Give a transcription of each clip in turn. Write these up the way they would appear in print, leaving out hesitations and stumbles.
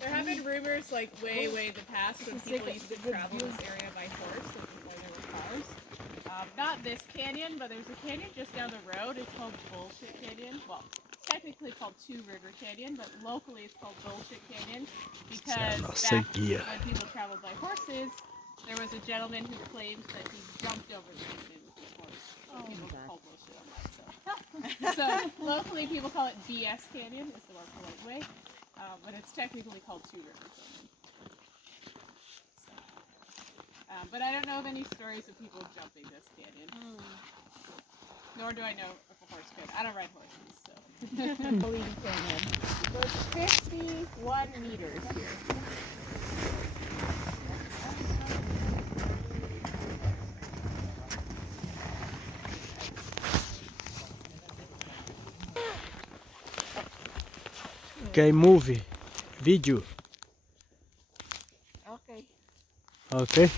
There have been rumors like way in the past when people used to travel this area by horse, like before there were cars. Not this canyon, but there's a canyon just down the road. It's called Bullshit Canyon. Well, it's technically called Two River Canyon, but locally it's called Bullshit Canyon because back when people traveled by horses, there was a gentleman who claimed that he jumped over the canyon with his horse. So people call bullshit on that. So locally people call it BS Canyon, is the more polite way. But it's technically called Two River Canyon. So, but I don't know of any stories of people jumping this canyon. Nor do I know if a horse could. I don't ride horses, so. Maligne Canyon. So it's 51 meters here. Okay, movie, video. Okay. Okay.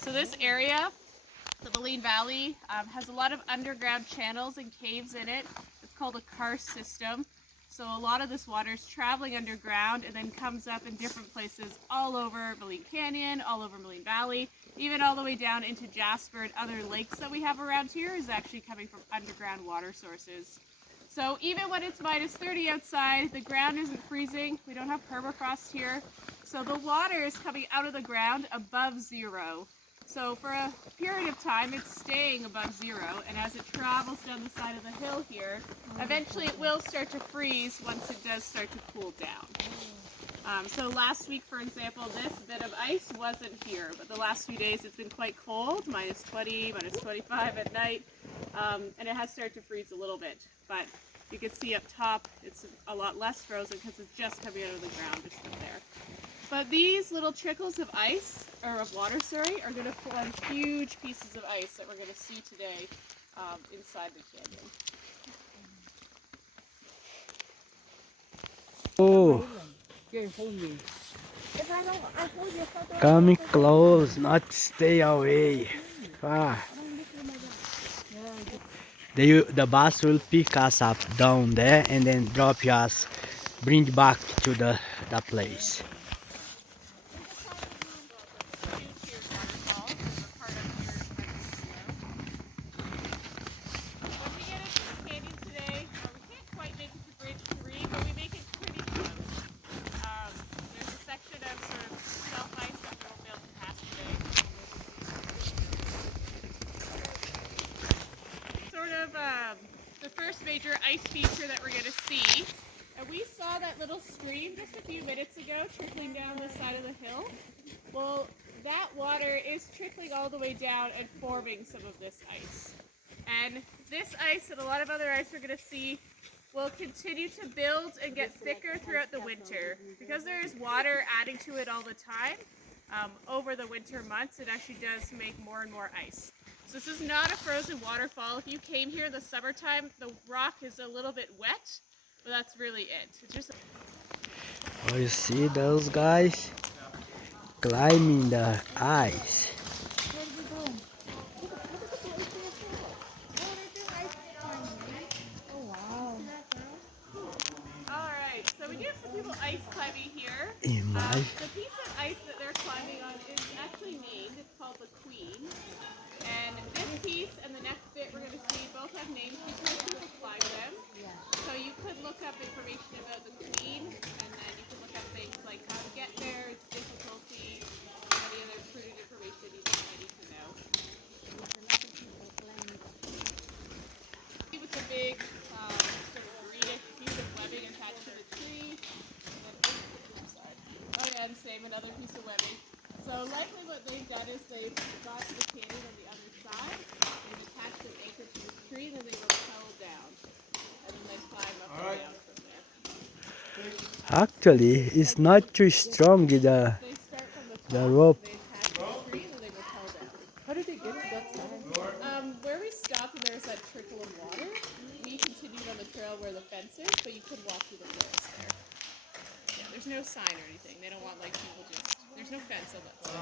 So this area, the Maligne Valley, has a lot of underground channels and caves in it. It's called a karst system. So a lot of this water is traveling underground and then comes up in different places all over Maligne Canyon, all over Maligne Valley, even all the way down into Jasper and other lakes that we have around here is actually coming from underground water sources. So even when it's minus 30 outside, the ground isn't freezing. We don't have permafrost here. So the water is coming out of the ground above zero. So for a period of time, it's staying above zero, and as it travels down the side of the hill here, eventually it will start to freeze once it does start to cool down. So last week, for example, this bit of ice wasn't here, but the last few days it's been quite cold, minus 20, minus 25 at night, and it has started to freeze a little bit. But you can see up top, it's a lot less frozen because it's just coming out of the ground just up there. But these little trickles of ice, or of water, sorry, are going to form huge pieces of ice that we're going to see today inside the canyon. Oh, coming close, not stay away. Ah. The bus will pick us up down there and then drop us, bring back to the place. The first major ice feature that we're going to see. And we saw that little stream just a few minutes ago trickling down the side of the hill. Well, that water is trickling all the way down and forming some of this ice. And this ice and a lot of other ice we're going to see will continue to build and get thicker throughout the winter. Because there is water adding to it all the time, over the winter months, it actually does make more and more ice. So this is not a frozen waterfall. If you came here in the summertime, the rock is a little bit wet, but that's really it. It's just Oh, you see those guys climbing the ice. Alright, so we do have some people ice climbing here. Imagine. The piece of ice that they're climbing on is actually named. It's called the Queen. And this piece and the next bit we're going to see both have names because people climb them. So you could look up information about the Queen, and then you can look up things like how to get there, its difficulty, any other prudent information you need to know. With the big sort of greenish piece of webbing attached to the tree. Oh yeah, and same, another piece of webbing. So likely what they've done is they've got to the canyon on the other side, they've attached an anchor to the tree, and then they rappel down. And then they climb up and down from there. Actually, it's not too strong, the They start from the top, rope. they attach to the tree, and then they rappel down. How did they get it that side? Where we stopped and there was that trickle of water, we continued on the trail where the fence is, but you could walk through the forest there. Yeah, there's no sign or anything. They don't want like people just. There's no fence on that side.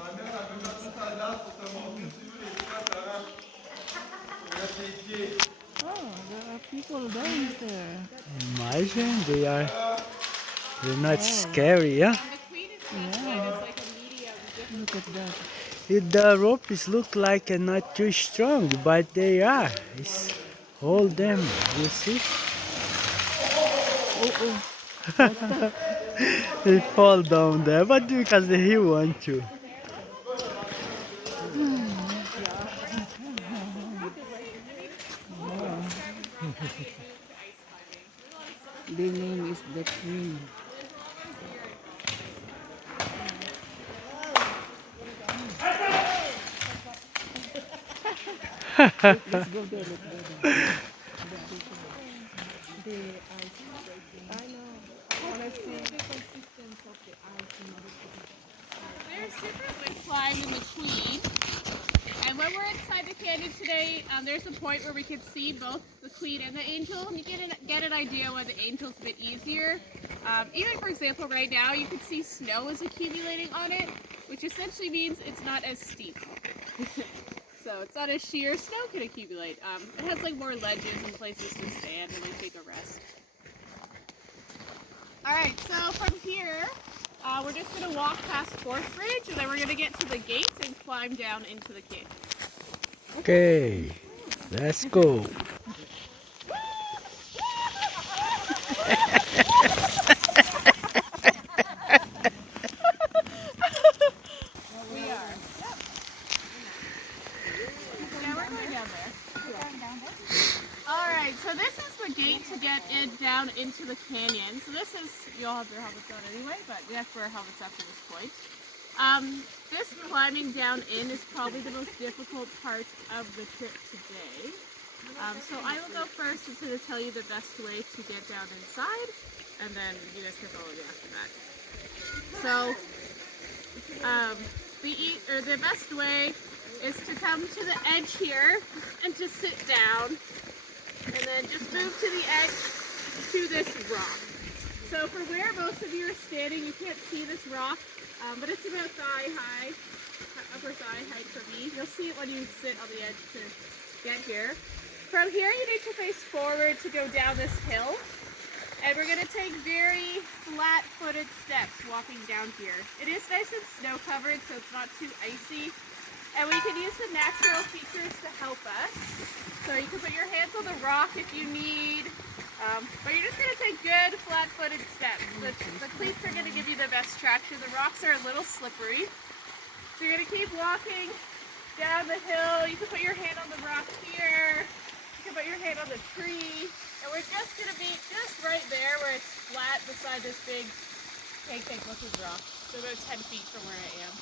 Oh, there are people down there. Imagine they're not Oh, scary, yeah? The queen is classified as like a medium look difficult. at that. The ropes look like not too strong, but they are. It's hold them, you see? Oh, oh. They fall down there, but because he want to. The name is the queen. Let's go there, let's go there. The ice. I know. I want to see the consistence of the ice in order to be. There's different wood climb in the queen. And when we're inside the canyon today, there's a point where we can see both the queen and the angel, and you get an idea why the angel's a bit easier. Even for example, right now you can see snow is accumulating on it, which essentially means it's not as steep. So it's not as sheer. Snow can accumulate. It has like more ledges and places to stand and like take a rest. All right, so from here, we're just gonna walk past Fourth Bridge, and then we're gonna get to the gates and climb down into the canyon. Okay, let's go. We are. Yeah, we're going down there. All right, so this is the gate to get down into the canyon. So this is, you all have your helmets on anyway, but we have to wear helmets up to this point. This climbing down in is probably the most difficult part of the trip today. So I will go first and sort of tell you the best way to get down inside, and then you guys can follow me after that. So the best way is to come to the edge here and to sit down, and then just move to the edge to this rock. So for where most of you are standing, you can't see this rock, but it's about thigh high, upper thigh height for me. You'll see it when you sit on the edge to get here. From here, you need to face forward to go down this hill. And we're going to take very flat-footed steps walking down here. It is nice and snow-covered, so it's not too icy. And we can use the natural features to help us. So you can put your hands on the rock if you need. But you're just going to take good flat-footed steps. The cleats are going to give you the best traction. The rocks are a little slippery. So you're going to keep walking down the hill. You can put your hand on the rock here. You can put your hand on the tree. And we're just going to be just right there where it's flat beside this big pancake looking rock. So about 10 feet from where I am.